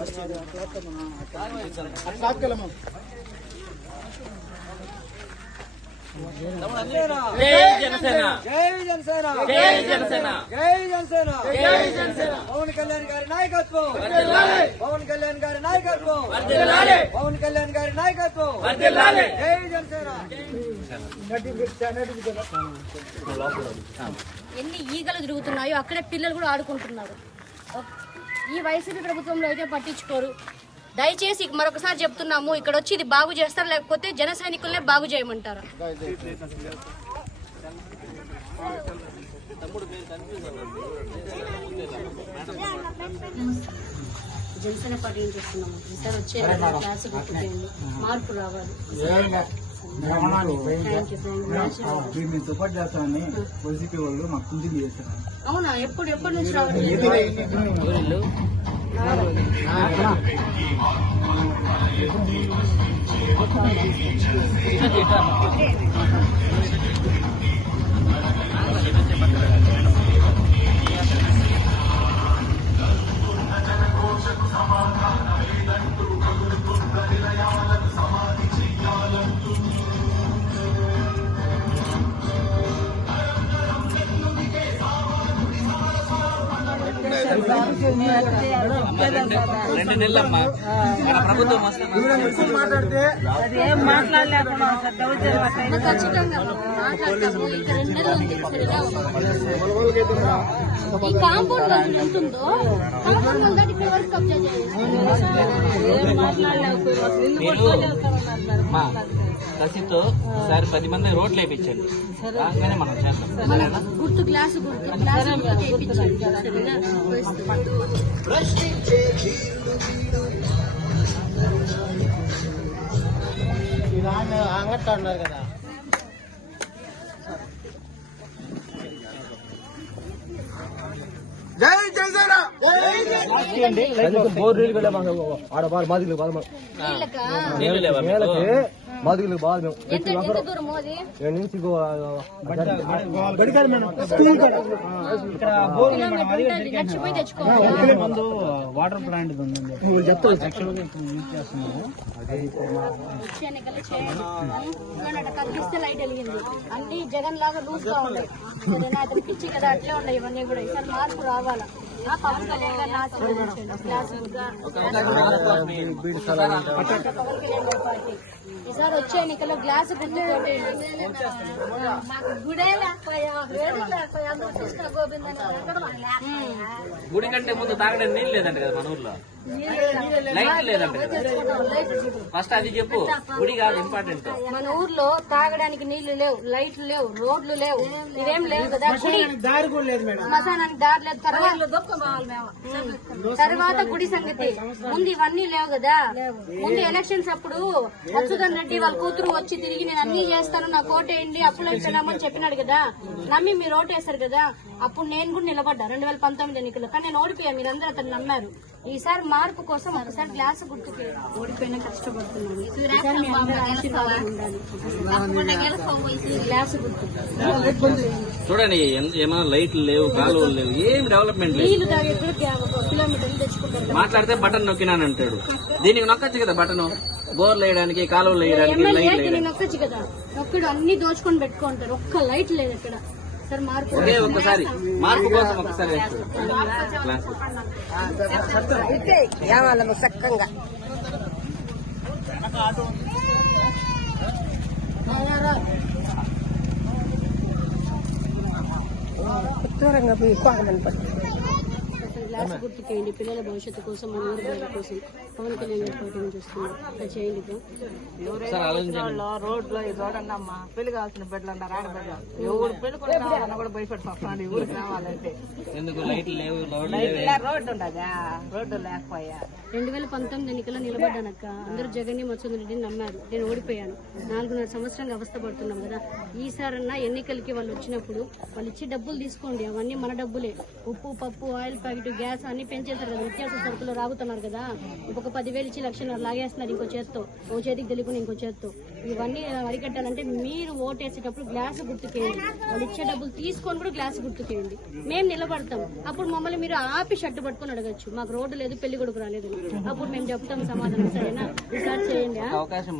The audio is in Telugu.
పవన్ కళ్యాణ్ గారి నాయకత్వం, పవన్ కళ్యాణ్ గారి నాయకత్వం, పవన్ కళ్యాణ్ గారి నాయకత్వం. జై జనసేన. ఎన్ని ఈగలు తిరుగుతున్నాయో అక్కడే పిల్లలు కూడా ఆడుకుంటున్నారు. ఈ వైసీపీ ప్రభుత్వంలో అయితే పట్టించుకోరు. దయచేసి మరొకసారి చెప్తున్నాము, ఇక్కడ వచ్చి ఇది బాగు చేస్తారు, లేకపోతే జన సైనికులనే బాగు చేయమంటారు. జనసేన పార్టీ ఏం చేస్తున్నాము ఈసారి వచ్చే క్లాస్ మార్పు రావాలి. సపోర్ట్ చేస్తామని వైసీపీ వాళ్ళు మాకు కుంటింగ్ చేస్తారు. అవునా? ఎప్పటి నుంచి రావాలి? రెండు నెలలమ్మా ప్రభుత్వం మాట్లాడితే ఈ కాంపౌండ్ ఎంత ఉందో కాంపౌండ్ వల్ల ఇక్కడ వరకు కబ్జా కసితో ఈసారి 10 మంది రోడ్లు వేయించండి, రాగానే మనం చేద్దాం. గుర్తు గ్లాసు అంగట్లో ఉన్నారు కదా. జై జనసేన. మాదిగలకు బాగా వాటర్ ప్లాంట్ కనిపిస్తే లైట్ వెలిగింది. అన్ని జగన్ లాగా లూజ్ గా ఉన్నాయి, పిచ్చి కదా అట్లే ఉన్నాయి. ఇవన్నీ కూడా ఈసారి మార్పు రావాలా. పవన్ కళ్యాణ్ గారిని ఆశీర్వదించండి. ఈసారి వచ్చే ఎన్నికల్లో గ్లాసు గుర్తు గుడి కంటే ముందు తాగడానికి నీళ్ళు లేదంట కదా మన ఊర్లో, లైట్ లేదంట కదా. ఫస్ట్ అది చెప్పు, గుడి కాదు ఇంపార్టెంట్. మన ఊర్లో తాగడానికి నీళ్లు లేవు, లైట్లు లేవు, రోడ్లు లేవు, ఇవేం లేవు కదా. దారి కూడా లేదు మేడం, శ్మశానానికి దారి లేదు. తర్వాత గుడి సంగతి ముందు ఇవన్నీ లేవు కదా. ముందు ఎలక్షన్స్ అప్పుడు అచ్యుతన్ రెడ్డి వాళ్ళ కూతురు వచ్చి తిరిగి నేను అన్ని చేస్తాను, నాకు ఓటేయండి, అప్పులు అయిపోయినామని చెప్పినాడు కదా. నమ్మి మీరు ఓటేశారు కదా. అప్పుడు నేను కూడా నిలబడ్డా 2019 ఎన్నికల్లో, కానీ నేను ఓడిపోయా. మీరందరూ అతను నమ్మారు. ఈసారి మార్పు కోసం ఒకసారి గ్లాసు గుర్తుకి ఓడిపోయినా కష్టపడుతున్నాను. గ్లాసు గుర్తు చూడండి, ఏమైనా లైట్లు లేవు, కాలువలు లేవు, ఏం డెవలప్మెంట్ లేదు. నీళ్లు తాగే కిలోమీటర్లు తెచ్చుకుంటారు. మాట్లాడితే బటన్ నొక్కినానంటాడు. దీనికి నొక్కచ్చు కదా బటన్, బోర్లు వేయడానికి, కాలువలు వేయడానికి. నొక్కచ్చు కదా. నొక్కడు అన్ని దోచుకొని పెట్టుకుంటారు, ఒక్క లైట్ లేదు ఇక్కడ. సార్ మార్పు ఒకే ఒక్కసారి మార్పు కోసం ఒక్కసారి చక్కగా గ్లాస్ గుర్తుకేయండి. పిల్లల భవిష్యత్తు కోసం, మన ఊరి పిల్లల కోసం పవన్ కళ్యాణ్ గారి పోటీ చూస్తున్నాం. ఇక్కడ చేయండి. రోడ్లో చూడండమ్మా, పెళ్లి కావాల్సిన బిడ్డలు అన్నారు, ఆడబిడ్డ ఎవరు పెళ్లి కూడా కూడా భయపెడతాం. ఊరికి రావాలంటే రోడ్డు ఉండదా, రోడ్డు లేకపోయా. 2019 ఎన్నికల్లో నిలబడ్డానక్క. అందరూ జగన్ని మత్స్య రెడ్డిని నమ్మారు. నేను ఓడిపోయాను. 4.5 సంవత్సరంగా అవస్థ పడుతున్నాం కదా. ఈసారన్నా ఎన్నికలకి వాళ్ళు వచ్చినప్పుడు వాళ్ళు ఇచ్చి డబ్బులు తీసుకోండి, అవన్నీ మన డబ్బులే. ఉప్పు, పప్పు, ఆయిల్ ప్యాకెట్, గ్యాస్ గ్యాస్ అన్ని పెంచేస్తారు కదా, నిత్యావసర సరుకులు రాబోతున్నారు కదా. ఒక 10,000 ఇచ్చి 1,00,000 లాగేస్తున్నారు ఇంకో చేత్తో, ఓ చేతికి తెలియకుండా ఇంకో చేత్తో. ఇవన్నీ అరికట్టాలంటే మీరు ఓటేసేటప్పుడు గ్లాస్ గుర్తుకేయండి. వాళ్ళు ఇచ్చే డబ్బులు తీసుకొని కూడా గ్లాస్ గుర్తుకేయండి. మేము నిలబడతాం. అప్పుడు మమ్మల్ని మీరు ఆపి షర్టు పట్టుకొని అడగచ్చు, మాకు రోడ్డు లేదు, పెళ్లి కొడుకు రాలేదు. అప్పుడు మేము చెప్తాం సమాధానం. సరేనా? ఈసారి చేయండి. అవకాశం